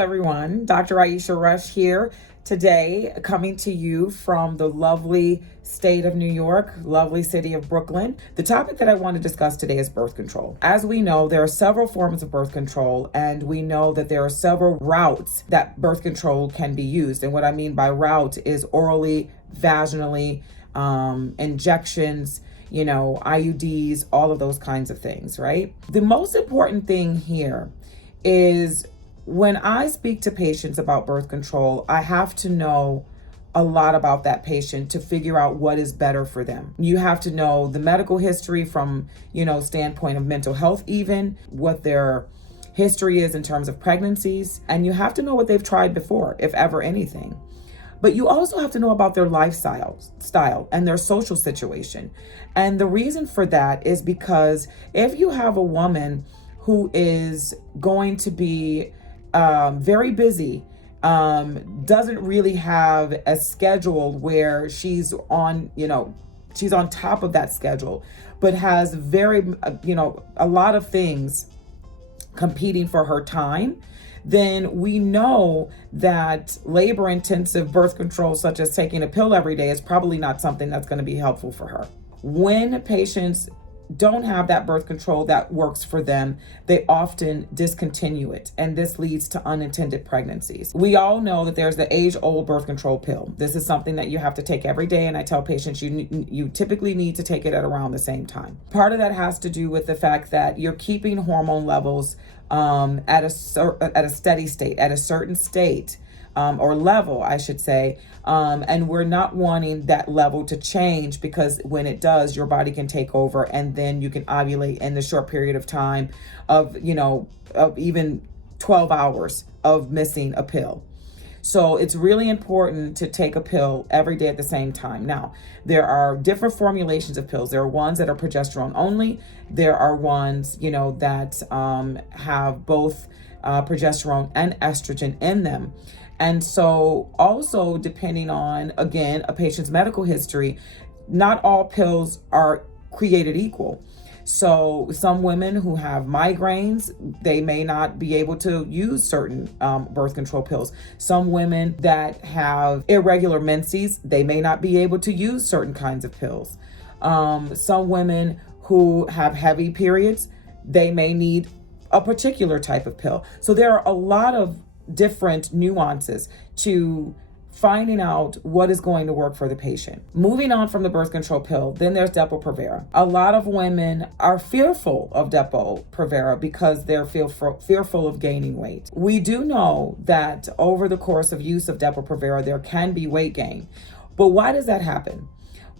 everyone. Dr. Aisha Rush here today, coming to you from the lovely state of New York, lovely city of Brooklyn. The topic that I want to discuss today is birth control. As we know, there are several forms of birth control, and we know that there are several routes that birth control can be used. And what I mean by route is orally, vaginally, injections, IUDs, all of those kinds of things, right? The most important thing here is when I speak to patients about birth control, I have to know a lot about that patient to figure out what is better for them. You have to know the medical history from, standpoint of mental health, even what their history is in terms of pregnancies. And you have to know what they've tried before, if ever anything. But you also have to know about their lifestyle and their social situation. And the reason for that is because if you have a woman who is going to be very busy, doesn't really have a schedule where she's on top of that schedule, but has a lot of things competing for her time, then we know that labor intensive birth control, such as taking a pill every day, is probably not something that's going to be helpful for her. When patients don't have that birth control that works for them, they often discontinue it, and this leads to unintended pregnancies. We all know that there's the age-old birth control pill. This is something that you have to take every day, and I tell patients you typically need to take it at around the same time. Part of that has to do with the fact that you're keeping hormone levels at a steady state, at a certain state, or level, I should say, and we're not wanting that level to change, because when it does, your body can take over, and then you can ovulate in the short period of time of even 12 hours of missing a pill. So it's really important to take a pill every day at the same time. Now, there are different formulations of pills. There are ones that are progesterone only. There are ones, that have both progesterone and estrogen in them. And so also, depending on, again, a patient's medical history, not all pills are created equal. So some women who have migraines, they may not be able to use certain birth control pills. Some women that have irregular menses, they may not be able to use certain kinds of pills. Some women who have heavy periods, they may need a particular type of pill. So there are a lot of different nuances to finding out what is going to work for the patient. Moving on from the birth control pill, then there's Depo-Provera. A lot of women are fearful of Depo-Provera because they're fearful of gaining weight. We do know that over the course of use of Depo-Provera, there can be weight gain. But why does that happen?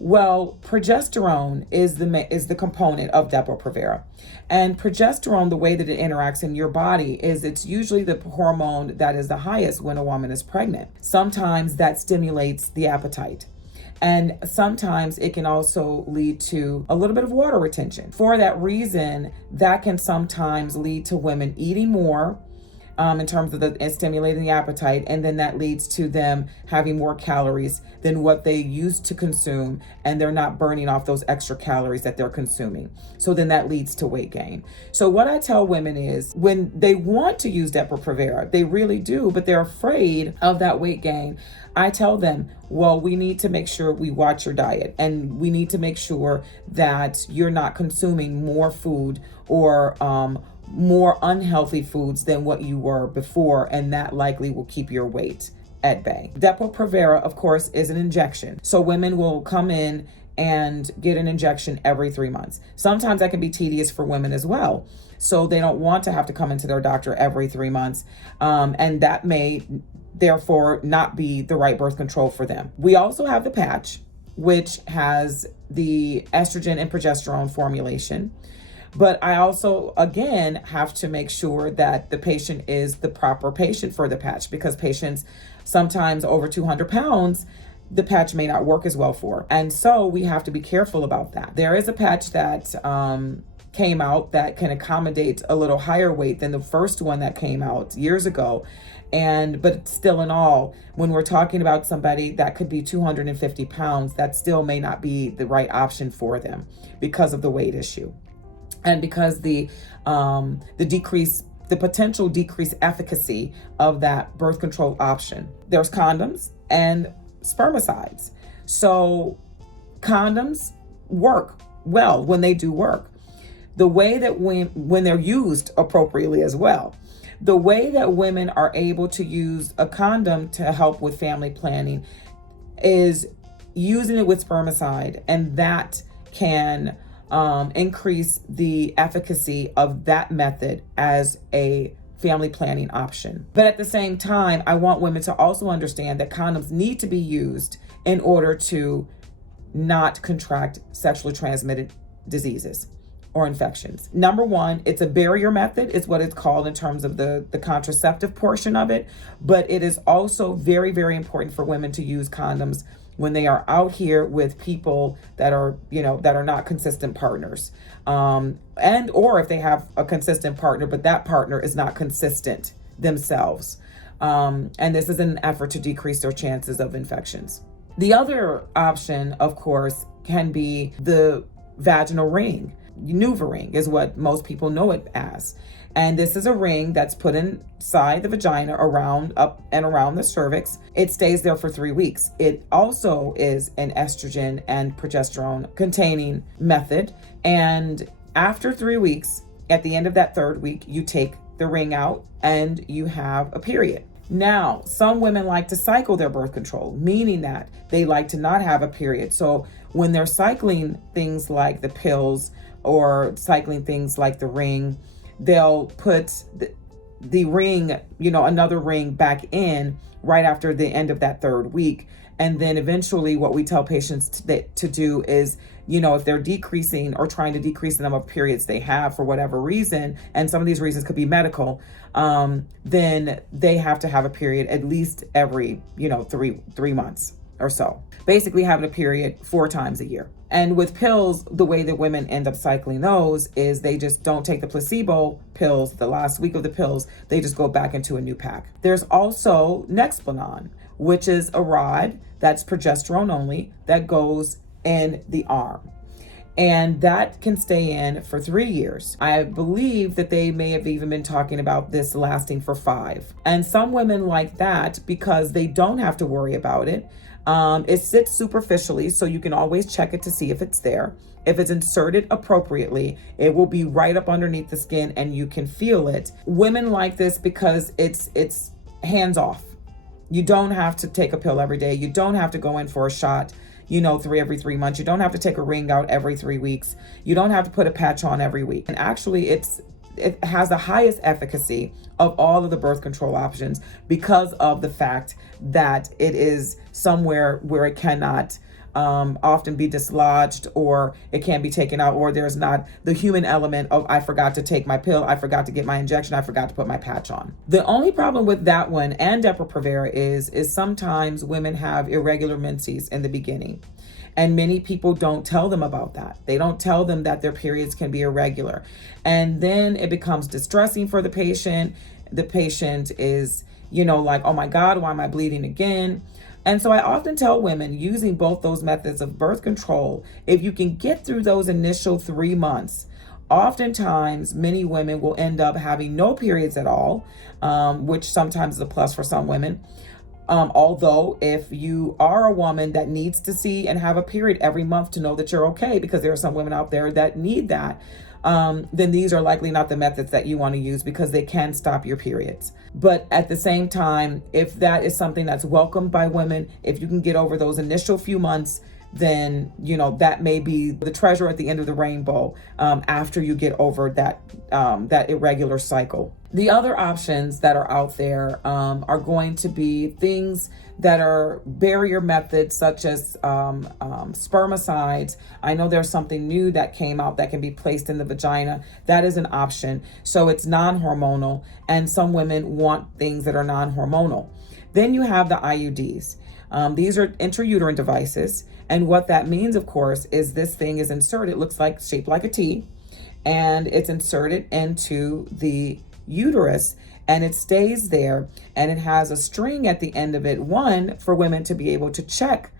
Well, progesterone is the component of Depo-Provera. And progesterone, the way that it interacts in your body is it's usually the hormone that is the highest when a woman is pregnant. Sometimes that stimulates the appetite. And sometimes it can also lead to a little bit of water retention. For that reason, that can sometimes lead to women eating more, in terms of stimulating the appetite, and then that leads to them having more calories than what they used to consume, and they're not burning off those extra calories that they're consuming. So then that leads to weight gain. So what I tell women is, when they want to use Depo-Provera, they really do, but they're afraid of that weight gain, I tell them, well, we need to make sure we watch your diet, and we need to make sure that you're not consuming more food or more unhealthy foods than what you were before, and that likely will keep your weight at bay. Depo-Provera, of course, is an injection. So women will come in and get an injection every 3 months. Sometimes that can be tedious for women as well. So they don't want to have to come into their doctor every 3 months. And that may therefore not be the right birth control for them. We also have the patch, which has the estrogen and progesterone formulation. But I also, again, have to make sure that the patient is the proper patient for the patch, because patients sometimes over 200 pounds, the patch may not work as well for. And so we have to be careful about that. There is a patch that came out that can accommodate a little higher weight than the first one that came out years ago. But still in all, when we're talking about somebody that could be 250 pounds, that still may not be the right option for them because of the weight issue. And because the decreased the potential decreased efficacy of that birth control option. There's condoms and spermicides. So condoms work well when they do work. The way that when they're used appropriately as well. The way that women are able to use a condom to help with family planning is using it with spermicide, and that can increase the efficacy of that method as a family planning option. But at the same time, I want women to also understand that condoms need to be used in order to not contract sexually transmitted diseases or infections. Number one, it's a barrier method, is what it's called in terms of the contraceptive portion of it. But it is also very, very important for women to use condoms when they are out here with people that are, that are not consistent partners. And or if they have a consistent partner, but that partner is not consistent themselves. And this is an effort to decrease their chances of infections. The other option, of course, can be the vaginal ring. NuvaRing is what most people know it as. And this is a ring that's put inside the vagina up and around the cervix. It stays there for 3 weeks. It also is an estrogen and progesterone containing method. And after 3 weeks, at the end of that third week, you take the ring out and you have a period. Now, some women like to cycle their birth control, meaning that they like to not have a period. So when they're cycling things like the pills or cycling things like the ring, they'll put the ring, another ring back in right after the end of that third week. And then eventually what we tell patients to do is, if they're decreasing or trying to decrease the number of periods they have for whatever reason, and some of these reasons could be medical, then they have to have a period at least every, 3 months or so. Basically having a period 4 times a year. And with pills, the way that women end up cycling those is they just don't take the placebo pills, the last week of the pills, they just go back into a new pack. There's also NEXPLANON, which is a rod that's progesterone only that goes in the arm. And that can stay in for 3 years. I believe that they may have even been talking about this lasting for 5. And some women like that because they don't have to worry about it. It sits superficially, so you can always check it to see if it's there. If it's inserted appropriately, it will be right up underneath the skin and you can feel it. Women like this because it's hands off. You don't have to take a pill every day. You don't have to go in for a shot, every 3 months. You don't have to take a ring out every 3 weeks. You don't have to put a patch on every week. And actually, it has the highest efficacy of all of the birth control options because of the fact that it is somewhere where it cannot often be dislodged, or it can't be taken out, or there's not the human element of I forgot to take my pill, I forgot to get my injection, I forgot to put my patch on. The only problem with that one and Depo-Provera is sometimes women have irregular menses in the beginning. And many people don't tell them about that. They don't tell them that their periods can be irregular. And then it becomes distressing for the patient. The patient is, like, oh my God, why am I bleeding again? And so I often tell women using both those methods of birth control, if you can get through those initial 3 months, oftentimes many women will end up having no periods at all, which sometimes is a plus for some women. Although if you are a woman that needs to see and have a period every month to know that you're okay, because there are some women out there that need that, then these are likely not the methods that you want to use because they can stop your periods. But at the same time, if that is something that's welcomed by women, if you can get over those initial few months, then, that may be the treasure at the end of the rainbow after you get over that irregular cycle. The other options that are out there are going to be things that are barrier methods, such as spermicides. I know there's something new that came out that can be placed in the vagina. That is an option. So it's non-hormonal, and some women want things that are non-hormonal. Then you have the IUDs. These are intrauterine devices. And what that means, of course, is this thing is inserted, shaped like a T, and it's inserted into the uterus, and it stays there, and it has a string at the end of it, one for women to be able to check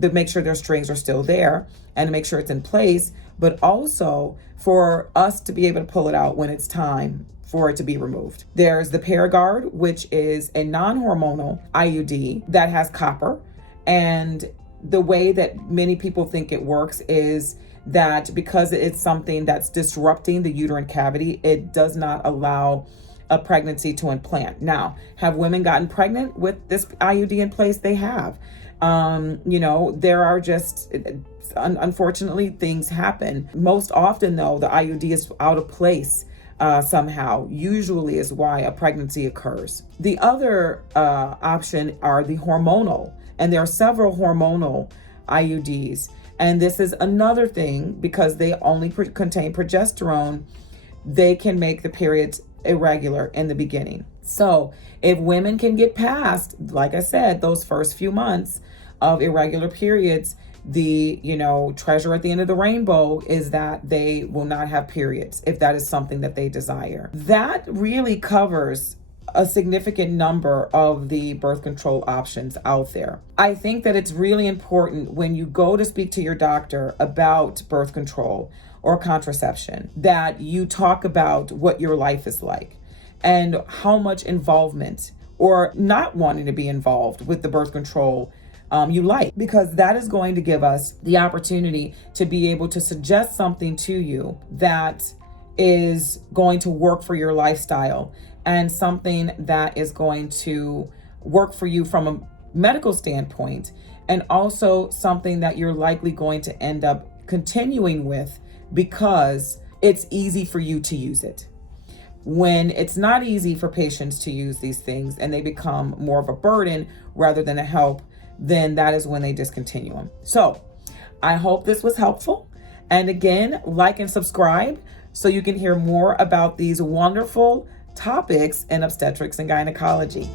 to make sure their strings are still there and to make sure it's in place, but also for us to be able to pull it out when it's time for it to be removed. There's the Paragard, which is a non-hormonal IUD that has copper. And the way that many people think it works is that because it's something that's disrupting the uterine cavity, it does not allow a pregnancy to implant. Now, have women gotten pregnant with this IUD in place? They have. There are just, unfortunately, things happen. Most often, though, the IUD is out of place somehow, usually is why a pregnancy occurs. The other option are the hormonal, and there are several hormonal IUDs. And this is another thing, because they only contain progesterone, they can make the periods irregular in the beginning. So if women can get past, like I said, those first few months of irregular periods, the treasure at the end of the rainbow is that they will not have periods if that is something that they desire. That really covers a significant number of the birth control options out there. I think that it's really important when you go to speak to your doctor about birth control or contraception that you talk about what your life is like and how much involvement or not wanting to be involved with the birth control you like, because that is going to give us the opportunity to be able to suggest something to you that is going to work for your lifestyle and something that is going to work for you from a medical standpoint, and also something that you're likely going to end up continuing with because it's easy for you to use it. When it's not easy for patients to use these things and they become more of a burden rather than a help, then that is when they discontinue them. So I hope this was helpful. And again, like and subscribe so you can hear more about these wonderful topics in obstetrics and gynecology.